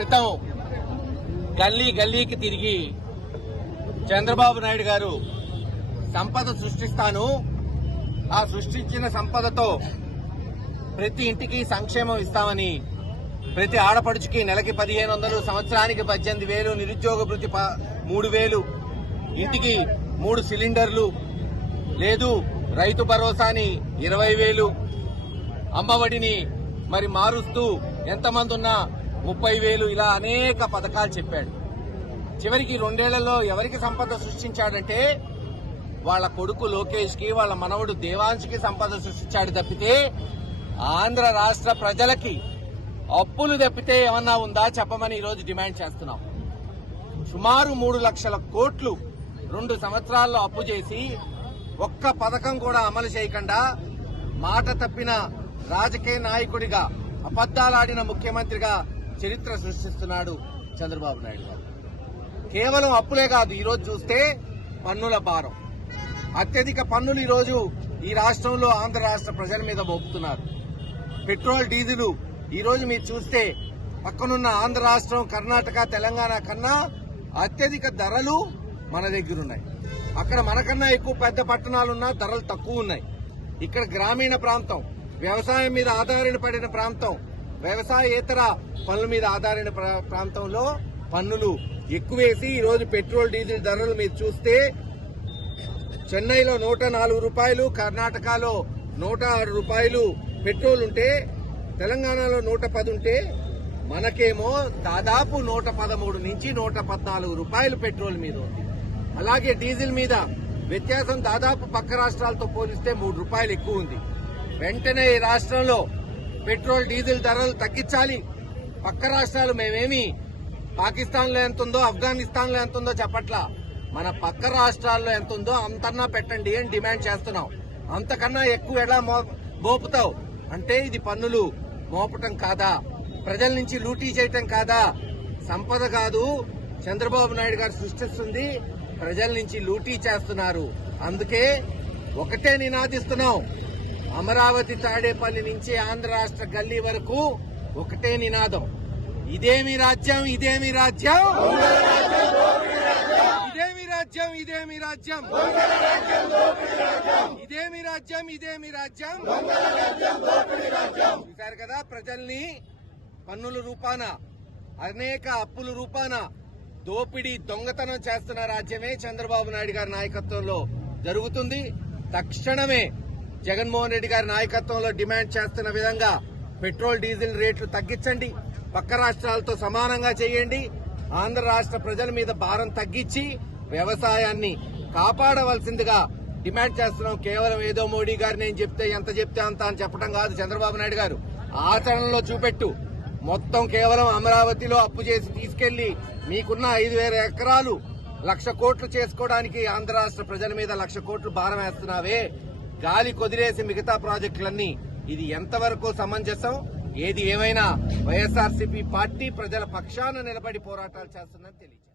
క్రితం గల్లీ గల్లీకి తిరిగి చంద్రబాబు నాయుడు గారు సంపద సృష్టిస్తాను, ఆ సృష్టించిన సంపదతో ప్రతి ఇంటికి సంక్షేమం ఇస్తామని, ప్రతి ఆడపడుచుకి నెలకి 1500, సంవత్సరానికి 18,000, నిరుద్యోగ భృతి 3,000, ఇంటికి 3 సిలిండర్లు, లేదు రైతు భరోసాని 20,000, అమ్మఒడిని మరి మారుస్తూ ఎంతమంది ఉన్నా 30,000, ఇలా అనేక పథకాలు చెప్పాడు. చివరికి 2 ఏళ్లలో ఎవరికి సంపద సృష్టించాడంటే వాళ్ళ కొడుకు లోకేష్ కి, వాళ్ళ మనవడు దేవాంశ్కి సంపద సృష్టించాడు తప్పితే ఆంధ్ర రాష్ట్ర ప్రజలకి అప్పులు తప్పితే ఏమన్నా ఉందా చెప్పమని ఈరోజు డిమాండ్ చేస్తున్నాం. సుమారు 3 లక్షల కోట్లు 2 సంవత్సరాల్లో అప్పు చేసి ఒక్క పథకం కూడా అమలు చేయకుండా మాట తప్పిన రాజకీయ నాయకుడిగా, అబద్దాలాడిన ముఖ్యమంత్రిగా చరిత్ర సృష్టిస్తున్నాడు చంద్రబాబు నాయుడు గారు. కేవలం అప్పులే కాదు, ఈరోజు చూస్తే పన్నుల భారం, అత్యధిక పన్నులు ఈరోజు ఈ రాష్ట్రంలో ఆంధ్ర రాష్ట్ర ప్రజల మీద మోపుతున్నారు. పెట్రోల్, డీజిల్ ఈరోజు మీరు చూస్తే పక్కనున్న ఆంధ్ర రాష్ట్రం, కర్ణాటక, తెలంగాణ కన్నా అత్యధిక ధరలు మన దగ్గరున్నాయి. అక్కడ మనకన్నా ఎక్కువ పెద్ద పట్టణాలున్నా ధరలు తక్కువ ఉన్నాయి. ఇక్కడ గ్రామీణ ప్రాంతం, వ్యవసాయం మీద ఆధారపడిన ప్రాంతం, వ్యవసాయేతర పనుల మీద ఆధారపడిన ప్రాంతంలో పన్నులు ఎక్కువేసి ఈరోజు పెట్రోల్, డీజిల్ ధరలు మీరు చూస్తే చెన్నైలో 104 రూపాయలు, కర్ణాటకలో 106 రూపాయలు పెట్రోల్ ఉంటే, తెలంగాణలో 110 ఉంటే మనకేమో దాదాపు 113 నుంచి 114 రూపాయలు పెట్రోల్ మీద ఉంది. అలాగే డీజిల్ మీద వ్యత్యాసం దాదాపు పక్క రాష్ట్రాలతో పోలిస్తే 3 రూపాయలు ఎక్కువ ఉంది. వెంటనే ఈ రాష్ట్రంలో పెట్రోల్, డీజిల్ ధరలు తగ్గించాలి. పక్క రాష్ట్రాలు మేమేమి పాకిస్తాన్ లో ఎంత ఉందో, ఆఫ్ఘనిస్తాన్ లో ఎంత ఉందో చెప్పట్లా, మన పక్క రాష్ట్రాల్లో ఎంత ఉందో అంతన్నా పెట్టండి అని డిమాండ్ చేస్తున్నాం. అంతకన్నా ఎక్కువ ఎలా మోపుతావు అంటే ఇది పన్నులు మోపటం కాదా? ప్రజల నుంచి లూటీ చేయటం కాదా? సంపద కాదు చంద్రబాబు నాయుడు గారు సృష్టిస్తుంది, ప్రజల నుంచి లూటీ చేస్తున్నారు. అందుకే ఒకటే నినాదిస్తున్నాం, అమరావతి తాడేపల్లి నుంచి ఆంధ్ర రాష్ట్ర గల్లీ వరకు ఒకటే నినాదం, ఇదేమి రాజ్యం, ఇదేమి రాజ్యం, ఇదేమి రాజ్యం, ఇదేమి రాజ్యం, ఇదేమి రాజ్యం, ఇదేమి రాజ్యం. చూశారు కదా, ప్రజల్ని పన్నుల రూపాన, అనేక అప్పుల రూపాన దోపిడీ, దొంగతనం చేస్తున్న రాజ్యమే చంద్రబాబు నాయుడు గారి నాయకత్వంలో జరుగుతుంది. తక్షణమే జగన్మోహన్ రెడ్డి గారి నాయకత్వంలో డిమాండ్ చేస్తున్న విధంగా పెట్రోల్, డీజిల్ రేట్లు తగ్గించండి, పక్క రాష్ట్రాలతో సమానంగా చేయండి, ఆంధ్ర రాష్ట్ర ప్రజల మీద భారం తగ్గించి వ్యవసాయాన్ని కాపాడవలసిందిగా డిమాండ్ చేస్తున్నాం. కేవలం ఏదో మోడీ గారు నేను చెప్తే ఎంత చెప్తే అంత అని చెప్పడం కాదు. చంద్రబాబు నాయుడు గారు ఆచరణలో చూపెట్టు. మొత్తం కేవలం అమరావతిలో అప్పు చేసి తీసుకెళ్లి మీకున్న 5,000 ఎకరాలు 1,00,000 కోట్లు చేసుకోవడానికి ఆంధ్ర రాష్ట్ర ప్రజల మీద 1,00,000 కోట్లు భారం వేస్తున్నావే, గాలి కొదిలేసి మిగతా ప్రాజెక్టులన్నీ, ఇది ఎంతవరకు సమంజసం? ఏది ఏమైనా వైఎస్ఆర్సీపీ పార్టీ ప్రజల పక్షాన నిలబడి పోరాటాలు చేస్తుందని తెలియజేస్తారు.